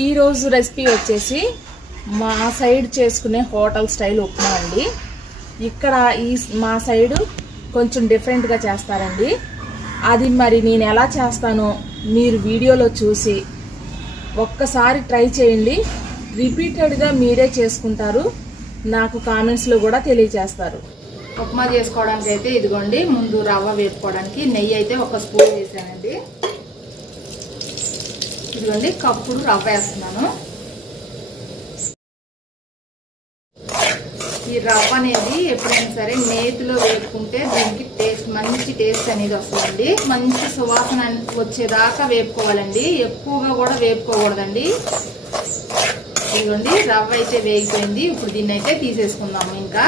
ఈరోజు రెసిపీ వచ్చేసి మా సైడ్ చేసుకునే హోటల్ స్టైల్ ఉప్మా అండి. ఇక్కడ మా సైడు కొంచెం డిఫరెంట్గా చేస్తారండి. అది మరి నేను ఎలా చేస్తానో మీరు వీడియోలో చూసి ఒక్కసారి ట్రై చేయండి. రిపీటెడ్గా మీరే చేసుకుంటారు, నాకు కామెంట్స్లో కూడా తెలియజేస్తారు. ఉప్మా చేసుకోవడానికి అయితే ఇదిగోండి, ముందు రవ్వ వేపుకోవడానికి నెయ్యి అయితే 1 స్పూన్ వేసానండి. ఇదిగోండి కప్పుడు రవ్వ వేస్తున్నాను. ఈ రవ్వ అనేది ఎప్పుడైనా సరే నేతిలో వేపుకుంటే దీనికి మంచి టేస్ట్ అనేది వస్తుందండి. మంచి సువాసన వచ్చేదాకా వేపుకోవాలండి, ఎక్కువగా కూడా వేపుకోకూడదండి. ఇదిగోండి రవ్వ అయితే వేగిపోయింది. ఇప్పుడు దీన్ని అయితే తీసేసుకుందాము. ఇంకా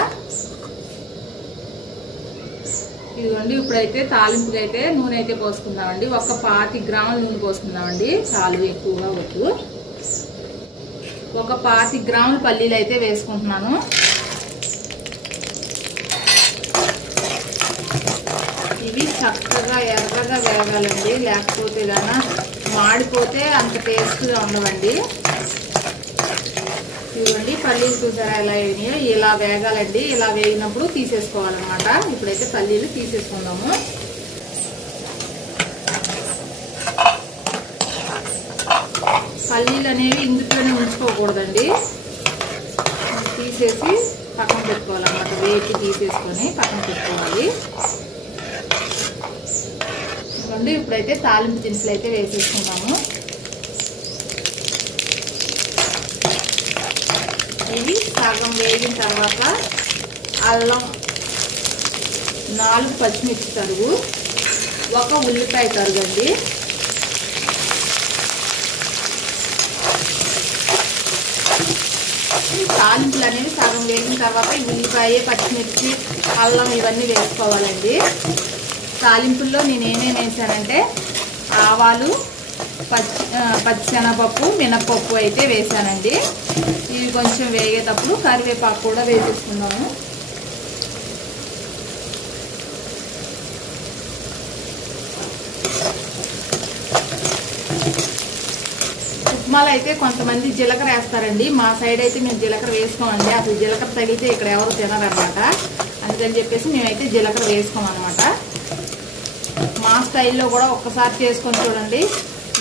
ఇదిగోండి ఇప్పుడైతే తాలింపుకి అయితే నూనె అయితే పోసుకుందామండి. 1 గ్రాముల నూనె పోసుకుందామండి, చాలు, ఎక్కువగా వద్దు. 1 గ్రాముల పల్లీలు అయితే వేసుకుంటున్నాను. ఇవి చక్కగా ఎర్రగా వేగాలండి, లేకపోతే కన్నా మాడిపోతే అంత టేస్ట్గా ఉండవండి. ఇదిగోండి పల్లీలు చూసారా ఎలా వేగినాయో, ఇలా వేగాలండి. ఇలా వేగినప్పుడు తీసేసుకోవాలన్నమాట. ఇప్పుడైతే పల్లీలు తీసేసుకుందాము. పల్లీలు అనేవి ఇందులోనే ఉంచుకోకూడదండి, తీసేసి పక్కన పెట్టుకోవాలన్నమాట. వేసి తీసేసుకొని పక్కన పెట్టుకోవాలి. ఇదిగోండి ఇప్పుడైతే తాలింపు దినుసులు అయితే వేసేసుకుందాము. ఇవి సగం వేగిన తర్వాత అల్లం, 4 పచ్చిమిర్చి తరుగు, 1 ఉల్లిపాయ తరుగండి. తాలింపులు అనేవి సగం వేగిన తర్వాత ఉల్లిపాయ, పచ్చిమిర్చి, అల్లం ఇవన్నీ వేసుకోవాలండి. తాలింపుల్లో నేను ఏమేమి వేసానంటే ఆవాలు, పచ్చిశనగపప్పు, మినపప్పు అయితే వేసానండి. ఇవి కొంచెం వేగేటప్పుడు కరివేపాకు కూడా వేసేసుకున్నాము. ఉప్మాలు అయితే కొంతమంది జీలకర్ర వేస్తారండి. మా సైడ్ అయితే మేము జీలకర్ర వేసుకోమండి. అసలు జీలకర్ర తగిలితే ఇక్కడ ఎవరు తినరనమాట. అందుకని చెప్పేసి మేమైతే జీలకర్ర వేసుకోమన్నమాట. మా స్టైల్లో కూడా ఒక్కసారి చేసుకొని చూడండి,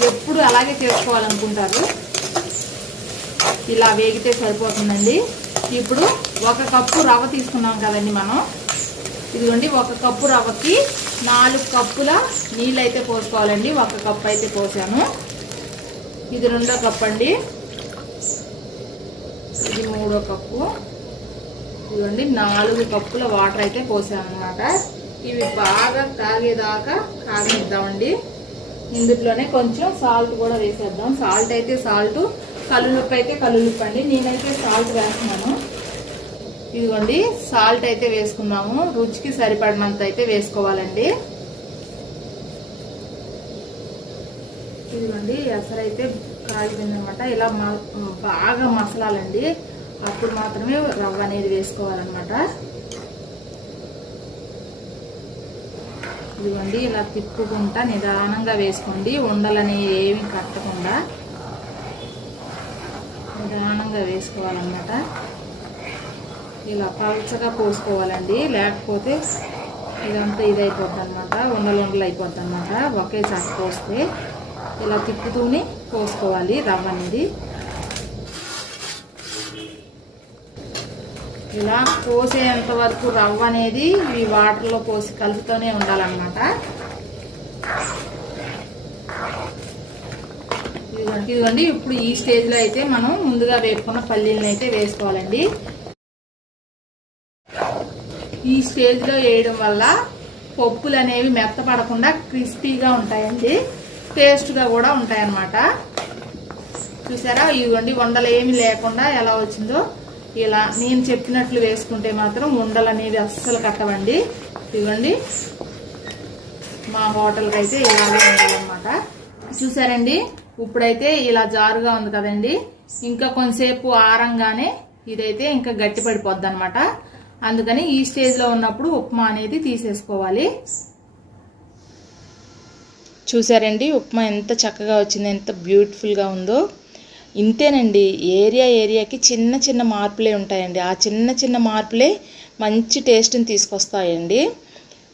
ఎప్పుడు అలాగే చేసుకోవాలనుకుంటారు. ఇలా వేగితే సరిపోతుందండి. ఇప్పుడు 1 కప్పు రవ్వ తీసుకున్నాం కదండి మనం. ఇదిగోండి 1 కప్పు రవ్వకి 4 కప్పుల నీళ్ళు అయితే పోసుకోవాలండి. 1 కప్పు అయితే పోసాను. ఇది 2వ కప్పు అండి. ఇది 3వ కప్పు. ఇదిగోండి 4 కప్పుల వాటర్ అయితే పోసాను అనమాట. ఇవి బాగా తాగేదాకా కాగనిద్దామండి. ఇందులోనే కొంచెం సాల్ట్ కూడా వేసేద్దాం. సాల్ట్ అయితే సాల్ట్, కల్లులుప్పు అయితే కల్లులుప్పు అండి. నేనైతే సాల్ట్ వేస్తున్నాను. ఇదిగోండి సాల్ట్ అయితే వేసుకున్నాము. రుచికి సరిపడినంత అయితే వేసుకోవాలండి. ఇదిగోండి ఎసరైతే కాగిపోయిందనమాట. ఇలా బాగా మసలాలండి, అప్పుడు మాత్రమే రవ్వ అనేది వేసుకోవాలన్నమాట. ఇదిగోండి ఇలా తిప్పుకుంటా నిదానంగా వేసుకోండి. ఉండలని ఏమి కట్టకుండా నిదానంగా వేసుకోవాలన్నమాట. ఇలా పలుచగా పోసుకోవాలండి, లేకపోతే ఇదంతా ఇదైపోద్ది అనమాట, ఉండలు అయిపోద్ది అనమాట. ఒకేసారి పోస్తే ఇలా తిప్పుతూనే పోసుకోవాలి రవ్వ అనేది. ఇలా పోసేంత వరకు రవ్వ అనేది ఈ వాటర్లో పోసి కలుపుతూనే ఉండాలన్నమాట. ఇదిగోండి ఇప్పుడు ఈ స్టేజ్లో అయితే మనం ముందుగా వేపుకున్న పల్లీలను అయితే వేసుకోవాలండి. ఈ స్టేజ్లో వేయడం వల్ల పప్పులు అనేవి మెత్తపడకుండా క్రిస్పీగా ఉంటాయండి, టేస్ట్గా కూడా ఉంటాయన్నమాట. చూసారా, ఇదిగోండి ఉండలు ఏమి లేకుండా ఎలా వచ్చిందో. ఇలా నేను చెప్పినట్లు వేసుకుంటే మాత్రం ఉండలు అనేది అస్సలు కట్టవండి. ఇదిగోండి మా హోటల్కి అయితే ఇలాగే ఉండాలన్నమాట. చూసారండి, ఇప్పుడైతే ఇలా జారుగా ఉంది కదండి. ఇంకా కొంతసేపు ఆరంగానే ఇదైతే ఇంకా గట్టి పడిపోద్ది అనమాట. అందుకని ఈ స్టేజ్లో ఉన్నప్పుడు ఉప్మా అనేది తీసేసుకోవాలి. చూసారండి ఉప్మా ఎంత చక్కగా వచ్చింది, ఎంత బ్యూటిఫుల్గా ఉందో. ఇంతేనండి, ఏరియాకి చిన్న చిన్న మార్పులే ఉంటాయండి. ఆ చిన్న చిన్న మార్పులే మంచి టేస్ట్ని తీసుకొస్తాయండి.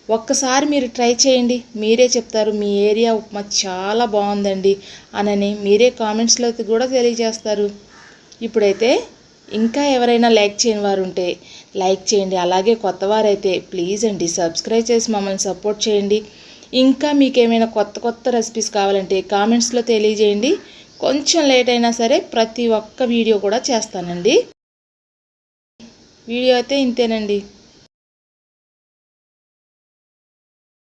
ఒక్కసారి మీరు ట్రై చేయండి, మీరే చెప్తారు మీ ఏరియా ఉప్మా చాలా బాగుందండి అనని మీరే కామెంట్స్లో కూడా తెలియజేస్తారు. ఇప్పుడైతే ఇంకా ఎవరైనా లైక్ చేయని వారు ఉంటే లైక్ చేయండి. అలాగే కొత్త వారైతే ప్లీజ్ అండి సబ్స్క్రైబ్ చేసి మమ్మల్ని సపోర్ట్ చేయండి. ఇంకా మీకు ఏమైనా కొత్త రెసిపీస్ కావాలంటే కామెంట్స్లో తెలియజేయండి. కొంచెం లేట్ అయినా సరే ప్రతి ఒక్క వీడియో కూడా చేస్తానండి. వీడియో అయితే ఇంతేనండి.